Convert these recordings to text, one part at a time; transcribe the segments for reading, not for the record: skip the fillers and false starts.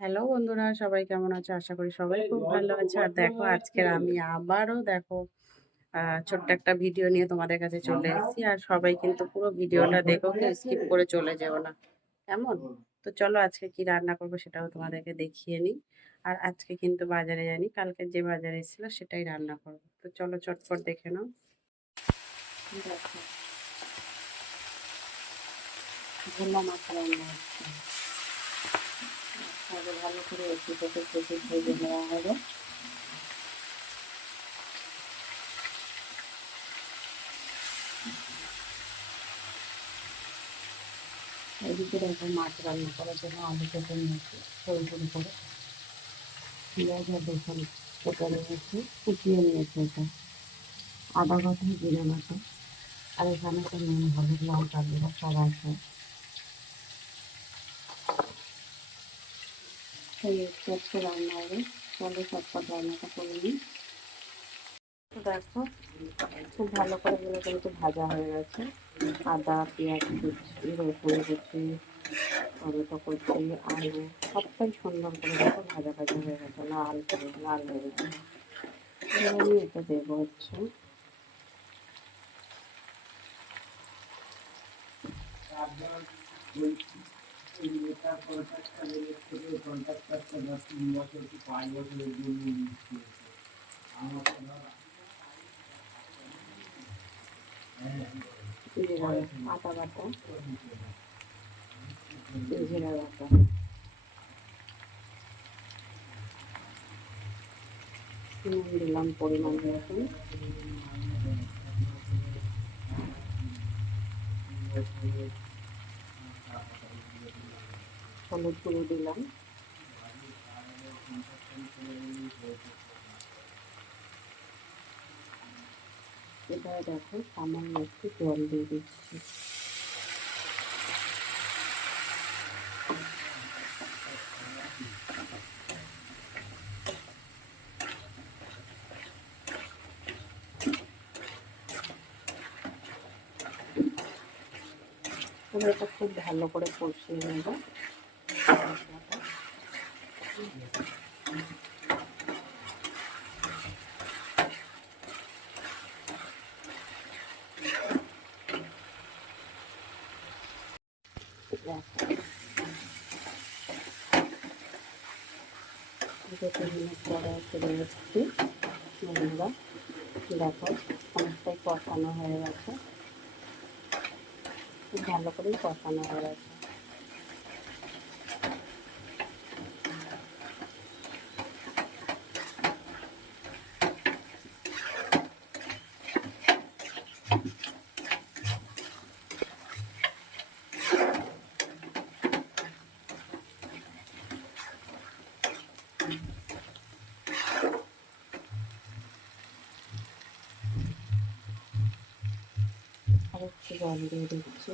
Hello বন্ধুরা, সবাই কেমন আছো? আশা করি সবাই খুব ভালো আছে। আর দেখো আজকের আমি আবারও দেখো ছোট্ট একটা ভিডিও নিয়ে তোমাদের কাছে চলে এসেছি। আর সবাই কিন্তু পুরো ভিডিওটা দেখো, কেউ স্কিপ করে চলে যেও না। কেমন? তো চলো আজকে কি রান্না করবো সেটাও তোমাদেরকে দেখিয়ে নিই। আর আজকে কিন্তু বাজারে যাইনি, কালকে যে বাজারে এসেছিল সেটাই রান্না করবো। তো চলো চটপট দেখে নাও। দেখো ভোলা মাছ রান্না হচ্ছে। আগে ভালো করে একটু ভেজে নেওয়া হবে। এদিকে দেখো মাছ রান্না করার জন্য আলু কেটে নিয়েছি সরু সরু করে, পেঁয়াজ আর রসুন কেটে নিয়েছি, কুচিয়ে নিয়েছি এটা, আদা বাটা জিরে বাটা, আর এখানে তো নুন হলুদ লঙ্কা গুঁড়ো সব আছে। সেই একটু রান্না হবে, চলো চটপট রান্নাটা করে নিই। তো দেখো খুব ভালো করে এগুলো কিন্তু ভাজা হয়ে গেছে। আদা পেঁয়াজ কুচি রসুন কুচি টমেটো কুচি আলু সবটাই সুন্দর করে দেখো ভাজা ভাজা হয়ে গেছে, লাল করে লাল হয়ে গেছে। এবার আমি এটা দেবো হচ্ছে জিরা আদা বাটা, জিরা বাটা, নুন দিলাম পরিমাণ মতন, হলুদ গুঁড়ো দিলাম, এবারে দেখো সামান্য একটু জল দিয়ে দিচ্ছি। এবার এটা খুব ভালো করে কষিয়ে নেব। দু তিন মিনিট পরে ফিরে এসেছি বন্ধুরা, দেখো অনেকটাই কষানো হয়ে গেছে, খুব ভালো করেই কষানো হয়ে গেছে। আর একটু জল দিয়ে দিচ্ছি।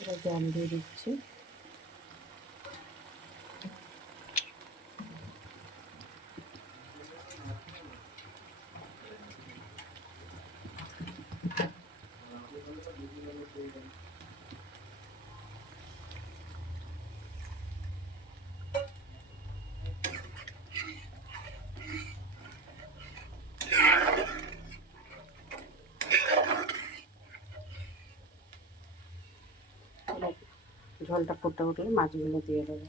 এবার জল দিয়ে দিচ্ছি। ঝোলটা ফুটে উঠলে মাছগুলো দিয়ে দেবো।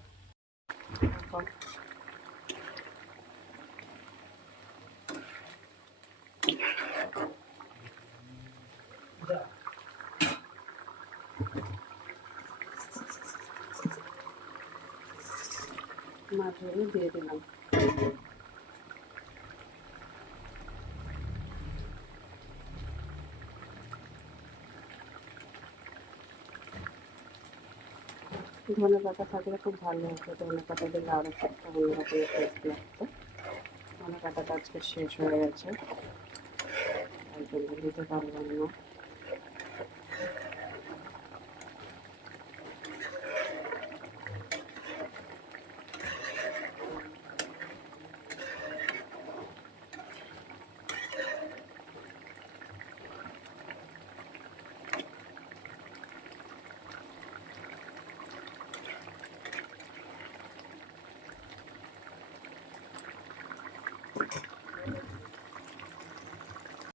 এখন মাছগুলো দিয়ে দিলাম। ধনেপাতা থাকলে খুব ভালো হতো, ধনেপাতা দিলে আরও একটা অন্যরকমের টেস্ট লাগতো। ধনেপাতাটা আজকে শেষ হয়ে গেছে, তাই জন্য দিতে পারলাম না।